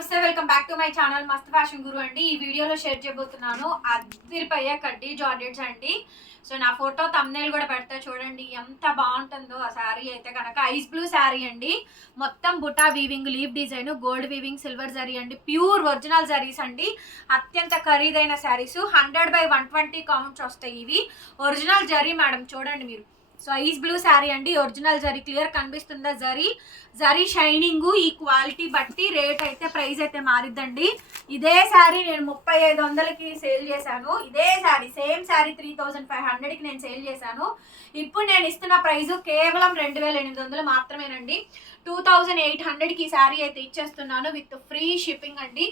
నమస్తే welcome back to my channel Mast fashion Guru అండి. ఈ వీడియోలో షేర్ చేయబోతున్నాను అదిరిపోయే కడ్డీ జార్జెట్స్ అండి. సో నా ఫోటో తమ్నేల్ కూడా పెడతా చూడండి. ఎంత బాగుంటుందో ఆ శారీ అయితే కనుక. ఐస్ బ్లూ శారీ అండి. మొత్తం buta weaving leaf design gold weaving silver zari అండి. ప్యూర్ ఒరిజినల్ జరీస్ అండి. అత్యంత ఖరీదైన saris hundred by one twenty counts వస్తాయి ఇవి. ఒరిజినల్ జరీ మేడం చూడండి మీరు. సో ఐస్ బ్లూ శారీ అండి ఒరిజినల్ జరీ. క్లియర్ కనిపిస్తుందా జరీ? జరీ షైనింగ్ ఈ క్వాలిటీ బట్టి రేట్ అయితే ప్రైస్ అయితే మారిద్దండి. ఇదే శారీ నేను ముప్పై ఐదు వందలకి సేల్ చేశాను. ఇదే sari same sari three thousand five హండ్రెడ్కి నేను సేల్ చేశాను. ఇప్పుడు నేను ఇస్తున్న ప్రైస్ కేవలం రెండు వేల ఎనిమిది వందలు మాత్రమేనండి. టూ థౌజండ్ ఎయిట్ హండ్రెడ్కి ఈ శారీ అయితే ఇచ్చేస్తున్నాను విత్ ఫ్రీ షిప్పింగ్ అండి.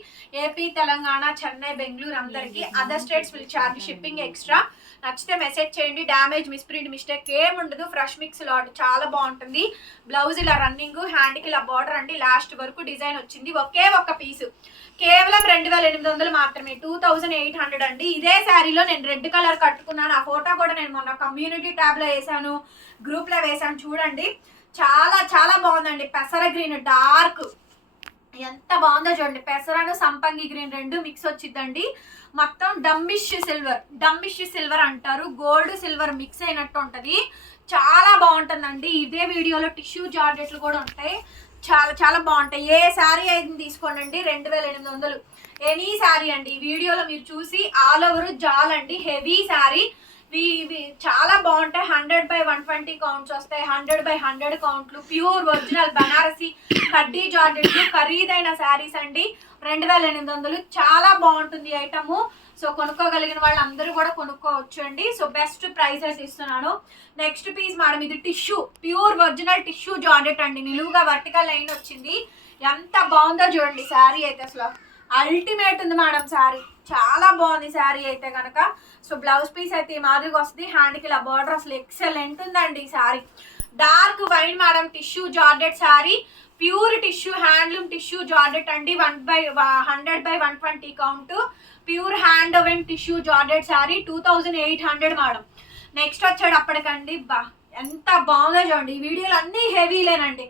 ఏపీ తెలంగాణ చెన్నై బెంగళూరు అందరికి other states will charge shipping extra నచ్చితే మెసేజ్ చేయండి. డ్యామేజ్ మిస్ప్రింట్ మిస్టేక్ ఏం ఉండదు. ఫ్రెష్ మిక్స్ లాట్ చాలా బాగుంటుంది. బ్లౌజ్ ఇలా రన్నింగ్ హ్యాండ్కి ఇలా బార్డర్ అండి లాస్ట్ వరకు డిజైన్ వచ్చింది. ఒకే ఒక్క పీసు కేవలం రెండు వేల ఎనిమిది వందలు మాత్రమే. టూ థౌజండ్ ఎయిట్ హండ్రెడ్ అండి. ఇదే శారీలో నేను రెడ్ కలర్ కట్టుకున్నాను. ఆ ఫోటో కూడా నేను మొన్న కమ్యూనిటీ ట్యాబ్లో వేసాను గ్రూప్లో వేసాను చూడండి. చాలా చాలా బాగుందండి. పెసర గ్రీన్ డార్క్. ఎంత బాగుందో చూడండి. పెసరను సంపంగి గ్రీన్ రెండు మిక్స్ వచ్చిందండి మొత్తం డమ్మిష్ సిల్వర్ డమ్మిష్ సిల్వర్ అంటారు. గోల్డ్ సిల్వర్ మిక్స్ అయినట్టు ఉంటుంది. చాలా బాగుంటుందండి. ఇదే వీడియోలో టిష్యూ జార్జెట్లు కూడా ఉంటాయి. చాలా చాలా బాగుంటాయి. ఏ శారీ అయితే తీసుకోండి రెండు వేల ఎనిమిది వందలు. ఎనీ శారీ అండి. ఈ వీడియోలో మీరు చూసి ఆల్ ఓవర్ జాల్ అండి. హెవీ శారీ. ఇవి చాలా బాగుంటాయి. Hundred by one twenty counts వస్తాయి. హండ్రెడ్ బై హండ్రెడ్ కౌంట్లు. ప్యూర్ ఒరిజినల్ బనారసి కడ్డీ జార్జెట్లు ఖరీదైన శారీస్ అండి. రెండు వేల ఎనిమిది వందలు. చాలా బాగుంటుంది ఐటము. సో కొనుక్కోగలిగిన వాళ్ళందరూ కూడా కొనుక్కోవచ్చు అండి. సో బెస్ట్ ప్రైజెస్ ఇస్తున్నాను. నెక్స్ట్ పీస్ మేడం ఇది tissue. Pure original tissue georgette అండి. నిలువుగా వర్టికల్ లైన్ వచ్చింది. ఎంత బాగుందో చూడండి. శారీ అయితే అసలు. అల్టిమేట్ ఉంది మేడం శారీ. చాలా బాగుంది శారీ అయితే కనుక సో బ్లౌజ్ పీస్ అయితే ఈ మాదిరిగా వస్తుంది. హ్యాండ్కి ఇలా బార్డర్ అసలు ఎక్సలెంట్ ఉందండి ఈ sari. Dark wine madam tissue georgette sari. Pure tissue handloom tissue georgette అండి. One by hundred by one twenty count pure hand woven tissue georgette sari. Two thousand eight hundred madam. Next వచ్చాడు అప్పటికండి బా ఎంత బాగుందో చూడండి. ఈ వీడియోలు అన్నీ హెవీలేనండి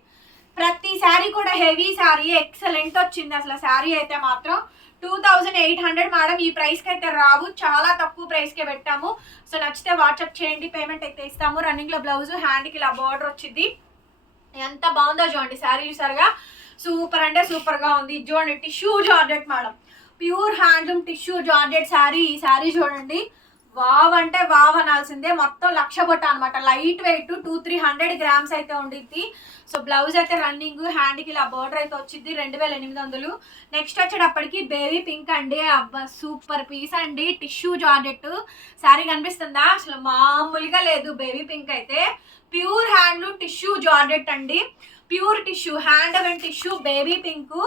ప్రతి శారీ కూడా హెవీ శారీ ఎక్సలెంట్ వచ్చింది అసలు శారీ అయితే మాత్రం. Two thousand eight hundred madam ఈ ప్రైస్కి అయితే రావు. చాలా తక్కువ ప్రైస్కే పెట్టాము. సో నచ్చితే వాట్సాప్ చేయండి పేమెంట్ అయితే ఇస్తాము. రన్నింగ్లో బ్లౌజ్ హ్యాండ్కి ఇలా బార్డర్ వచ్చింది. ఎంత బాగుందో చూడండి శారీ చూసారుగా. సూపర్ అంటే సూపర్గా ఉంది. చూడండి tissue georgette madam pure handloom tissue georgette sari ఈ శారీ చూడండి. వావ్ అంటే వావ్ అనాల్సిందే. మొత్తం లక్ష బొట్ట అనమాట light weight two three hundred grams అయితే ఉండిద్ది. సో బ్లౌజ్ అయితే రన్నింగ్ హ్యాండ్కి ఇలా బార్డర్ అయితే వచ్చింది రెండు వేల ఎనిమిది వందలు. నెక్స్ట్ వచ్చేటప్పటికి బేబీ పింక్ అండి. అబ్బా సూపర్ పీస్ అండి. టిష్యూ జార్జెట్ శారీ కనిపిస్తుందా? అసలు మామూలుగా లేదు బేబీ పింక్ అయితే. ప్యూర్ హ్యాండ్లు టిష్యూ జార్జెట్ అండి. Pure tissue hand and tissue baby pink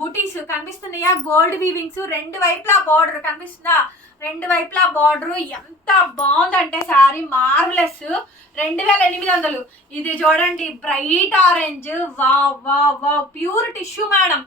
బుటీస్ కనిపిస్తున్నాయా? గోల్డ్ వీవింగ్స్ రెండు వైపులా బార్డర్ కనిపిస్తుందా? రెండు వైపులా బార్డరు ఎంత బాగుందంటే శారీ మార్వలెస్. రెండు వేల ఎనిమిది వందలు. ఇది చూడండి బ్రైట్ ఆరెంజ్. వా వా వా pure tissue madam.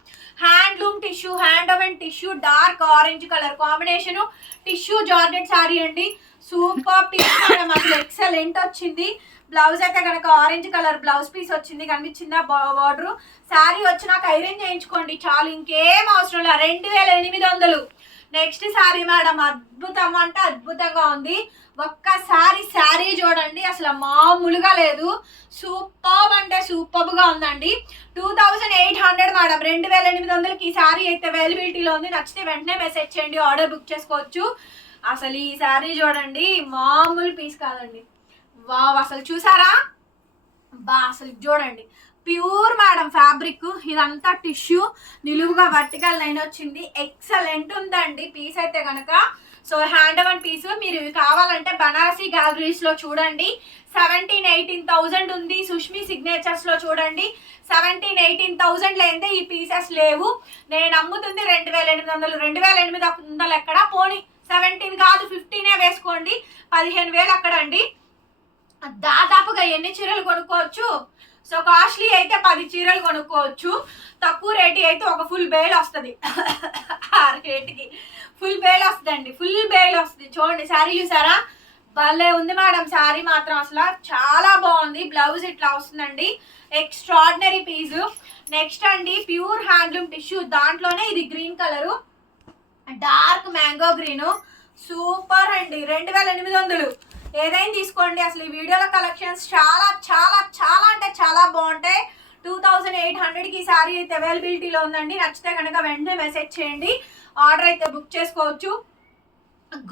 Handloom tissue hand woven tissue dark orange colour combination. Tissue georgette sari అండి. Super piece madam. అసలు ఎక్సలెంట్ వచ్చింది. బ్లౌజ్ అయితే కనుక ఆరెంజ్ కలర్ బ్లౌజ్ పీస్ వచ్చింది కనిపించిందా బార్డర్. శారీ వచ్చి నాకు ఐరన్ చేయించుకోండి చాలు ఇంకేం అవసరం లేదు. రెండు వేల ఎనిమిది వందలు. నెక్స్ట్ శారీ మేడం అద్భుతం అంటే అద్భుతంగా ఉంది. ఒక్కసారి శారీ చూడండి అసలు మామూలుగా లేదు. సూపర్ అంటే సూపర్బ్గా ఉందండి. Two thousand eight hundred madam రెండు వేల ఎనిమిది వందలకి ఈ శారీ అయితే అవైలబిలిటీలో ఉంది. నచ్చితే వెంటనే మెసేజ్ చేయండి ఆర్డర్ బుక్ చేసుకోవచ్చు. అసలు ఈ శారీ చూడండి మామూలు పీస్ కాదండి. వావ్ అసలు చూసారా? బా అసలు చూడండి. Pure madam fabric. ఇదంతా టిష్యూ. నిలువుగా వర్టికల్ లైన్ వచ్చింది. ఎక్సలెంట్ ఉందండి. పీస్ అయితే కనుక సో హ్యాండ్ వన్ పీస్ మీరు కావాలంటే బనారసీ గ్యాలరీస్లో చూడండి. సెవెంటీన్ ఎయిటీన్ థౌజండ్ ఉంది. సుష్మి సిగ్నేచర్స్లో చూడండి. సెవెంటీన్ ఎయిటీన్ థౌజండ్ లేదే ఈ పీసెస్ లేవు. నేను అమ్ముతుంది రెండు వేల ఎనిమిది వందలు. రెండు వేల ఎనిమిది వందలు ఎక్కడ? పోనీ సెవెంటీన్ కాదు ఫిఫ్టీనే వేసుకోండి. పదిహేను వేలు అక్కడ అండి. దాదాపుగా ఎన్ని చీరలు కొనుక్కోవచ్చు? సో కాస్ట్లీ అయితే పది చీరలు కొనుక్కోవచ్చు. తక్కువ రేటు అయితే ఒక ఫుల్ బేల్ వస్తుంది. ఆ రేటుకి ఫుల్ బేల్ వస్తుందండి. ఫుల్ బేల్ వస్తుంది. చూడండి శారీ చూసారా? భలే ఉంది మేడం శారీ మాత్రం అసలు చాలా బాగుంది. బ్లౌజ్ ఇట్లా వస్తుందండి. ఎక్స్ట్రాడినరీ పీసు నెక్స్ట్ అండి ప్యూర్ హ్యాండ్లూమ్ టిష్యూ దాంట్లోనే ఇది green colour dark mango green super అండి. రెండు వేల ఎనిమిది వందలు. ఏదైనా తీసుకోండి. అసలు ఈ వీడియోలో కలెక్షన్స్ చాలా చాలా చాలా అంటే చాలా బాగుంటాయి. టూ థౌజండ్ ఎయిట్ హండ్రెడ్కి ఈ సారీ అయితే అవైలబిలిటీలో ఉందండి. నచ్చితే కనుక వెంటనే మెసేజ్ చేయండి. ఆర్డర్ అయితే బుక్ చేసుకోవచ్చు.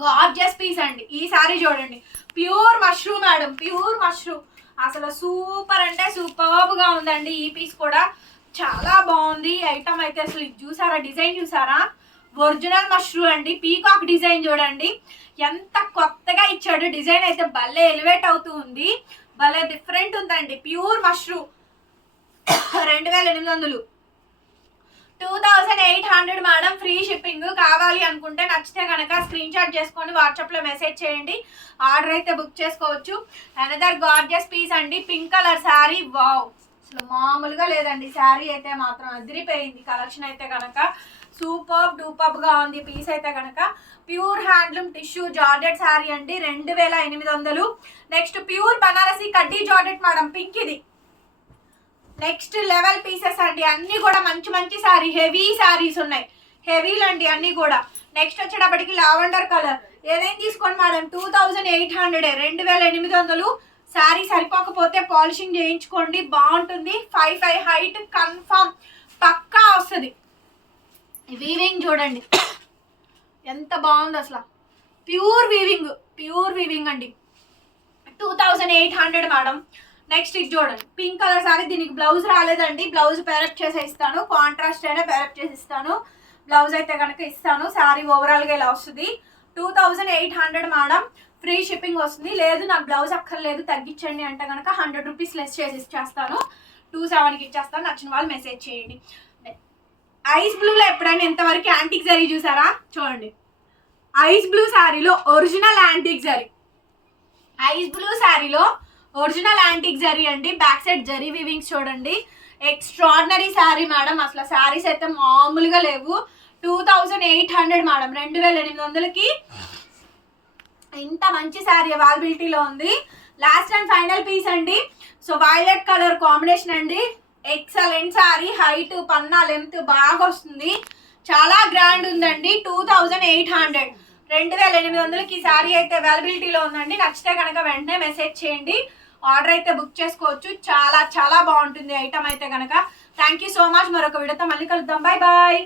గార్జెస్ పీస్ అండి. ఈ సారీ చూడండి. Pure mushroom madam pure mushroom అసలు సూపర్ అంటే సూపర్గా ఉందండి ఈ పీస్ కూడా. చాలా బాగుంది. ఐటమ్ అయితే అసలు చూసారా? డిజైన్ చూసారా? ఒరిజినల్ మష్రూమ్ అండి. పీకాక్ డిజైన్ చూడండి. ఎంత కొత్తగా ఇచ్చాడు. డిజైన్ అయితే భలే ఎలివేట్ అవుతూ ఉంది. భలే డిఫరెంట్ ఉందండి. Pure mushroom. రెండు వేల ఎనిమిది వందలు. Two thousand eight hundred madam free shipping కావాలి అనుకుంటే నచ్చితే కనుక స్క్రీన్ షాట్ చేసుకొని వాట్సాప్లో మెసేజ్ చేయండి. ఆర్డర్ అయితే బుక్ చేసుకోవచ్చు. అనదర్ గార్జియస్ పీస్ అండి. Pink colour sari. వావ్! అసలు మామూలుగా లేదండి. శారీ అయితే మాత్రం అదిరిపోయింది. కలెక్షన్ అయితే కనుక సూపర్ డూపర్గా ఉంది పీస్ అయితే కనుక pure handloom tissue georgette sari అండి. రెండు వేల ఎనిమిది వందలు. నెక్స్ట్ ప్యూర్ బనారసి కడ్డీ జార్జెట్ మేడం పింక్ ఇది నెక్స్ట్ లెవెల్ పీసెస్ అండి. అన్ని కూడా మంచి మంచి శారీ హెవీ సారీస్ ఉన్నాయి. హెవీలు అండి అన్ని కూడా. నెక్స్ట్ వచ్చేటప్పటికి లావెండర్ కలర్. ఏదైనా తీసుకోండి madam? Two thousand eight hundred. రెండు వేల ఎనిమిది వందలు. శారీ సరిపోకపోతే పాలిషింగ్ చేయించుకోండి. బాగుంటుంది. Five five height confirm. పక్కా వస్తుంది. వీవింగ్ చూడండి. ఎంత బాగుంది అసలు. ప్యూర్ వీవింగ్ ప్యూర్ వీవింగ్ అండి. Two thousand eight hundred madam next ఇది చూడండి. పింక్ కలర్ సారీ దీనికి బ్లౌజ్ రాలేదండి. బ్లౌజ్ పేరప్ చేసి ఇస్తాను. కాంట్రాస్ట్ అయినా పేరప్ చేసి ఇస్తాను. బ్లౌజ్ అయితే కనుక ఇస్తాను. శారీ ఓవరాల్గా ఇలా వస్తుంది. Two thousand eight hundred madam free shipping వస్తుంది. లేదు నాకు బ్లౌజ్ అక్కర్లేదు. తగ్గించండి అంటే కనుక హండ్రెడ్ రూపీస్ లెస్ చేసి ఇచ్చేస్తాను. టూ సెవెన్కి ఇచ్చేస్తాను. నచ్చిన వాళ్ళు మెసేజ్ చేయండి. ఐస్ బ్లూలో ఎప్పుడైనా ఇంతవరకు యాంటిక్ జరీ చూసారా? చూడండి. ఐస్ బ్లూ శారీలో original antique zari. Ice blue శారీలో ఒరిజినల్ యాంటిక్ జరీ అండి. బ్యాక్ సైడ్ జరీ వివింగ్స్ చూడండి. Extraordinary sari madam. అసలు శారీస్ అయితే మామూలుగా లేవు. Two thousand eight hundred madam. రెండు వేల ఎనిమిది వందలకి ఇంత మంచి శారీ అవైలబిలిటీలో ఉంది. లాస్ట్ అండ్ ఫైనల్ పీస్ అండి. సో వైలెట్ కలర్ కాంబినేషన్ అండి. ఎక్సలెంట్ శారీ హైట్ పన్నా లెంత్ బాగా వస్తుంది. చాలా గ్రాండ్ ఉందండి. టూ థౌజండ్ ఎయిట్ హండ్రెడ్ రెండు వేల ఎనిమిది వందలకి ఈ సారీ అయితే అవైలబిలిటీలో ఉందండి. నచ్చితే కనుక వెంటనే మెసేజ్ చేయండి. ఆర్డర్ అయితే బుక్ చేసుకోవచ్చు. చాలా చాలా బాగుంటుంది. ఐటమ్ అయితే కనుక. థ్యాంక్ యూ సో మచ్ మరొక విడత మళ్ళీ కలుద్దాం. Bye bye